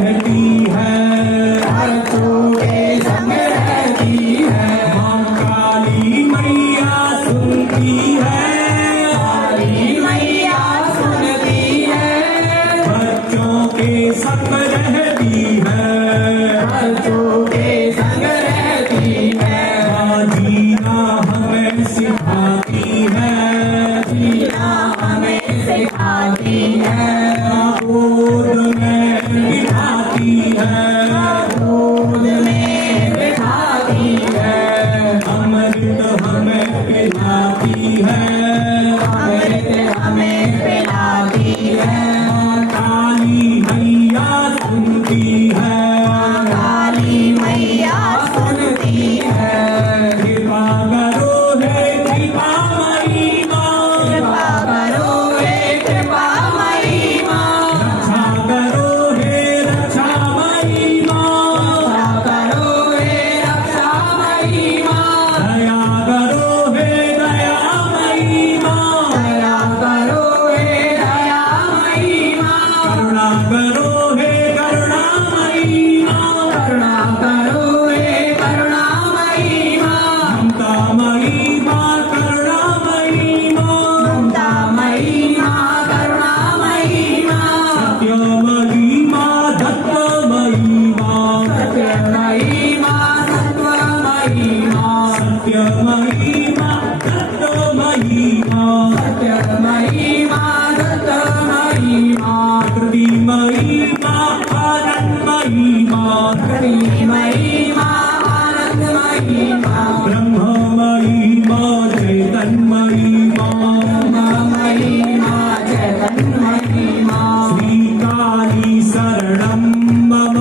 रहती है, बच्चों के संग रहती है। माँ काली मैया सुनती है, काली मैया सुनती है। बच्चों के संग रहती है, बच्चों के संग रहती है। माँ जीना हमें सिखाती है, जीना हमें सिखाती है। गोद में बिठाती है, दूध में बिठाती है। अमृत हमें पिलाती है, अमृत हमें पिलाती है। काली मैया सुनती है, काली मैया सुनती है। कृपा करो हे कृपामयी माँ, कृपा करो हे कृपामयी माँ। रक्षा करो हे रक्षामयी माँ, रक्षा करो हे रक्षामयी माँ। दया करो हे दयामयी माँ, दया करो हे दयामयी माँ। करुणा करो हे करुणामयी माँ, करुणा करो हे करुणामयी माँ। ममतामयी माँ करुणामयी माँ, ममतामयी माँ करुणामयी माँ। सत्यमयी माँ दत्तमयी माँ, सत्यमयी माँ सत्वमयी माँ। सत्यमयी माँ दत्तमयी माँ, सत्यमयी माँ दत्तमयी माँ। प्रकृतिमयी माँ आनंदमयी माँ, करुणीमयी माँ आनंदमयी माँ। ब्रह्ममयी माँ चैतन्यमयी माँ, ब्रह्ममयी माँ चैतन्यमयी माँ। श्रीकाली शरणं मम,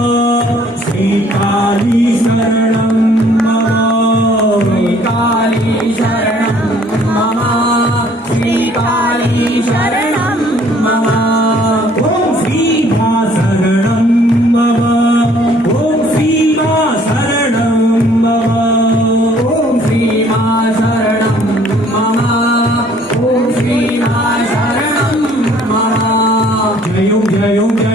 श्रीकाली शरणं मम, श्रीकाली शरणं मम। श्रीकाली शरणं मम। ॐ श्री मा शरणं मम, ॐ श्री मा शरणं मम, ॐ श्री मा शरणं मम। ॐ श्री मा शरणं मम। जय जय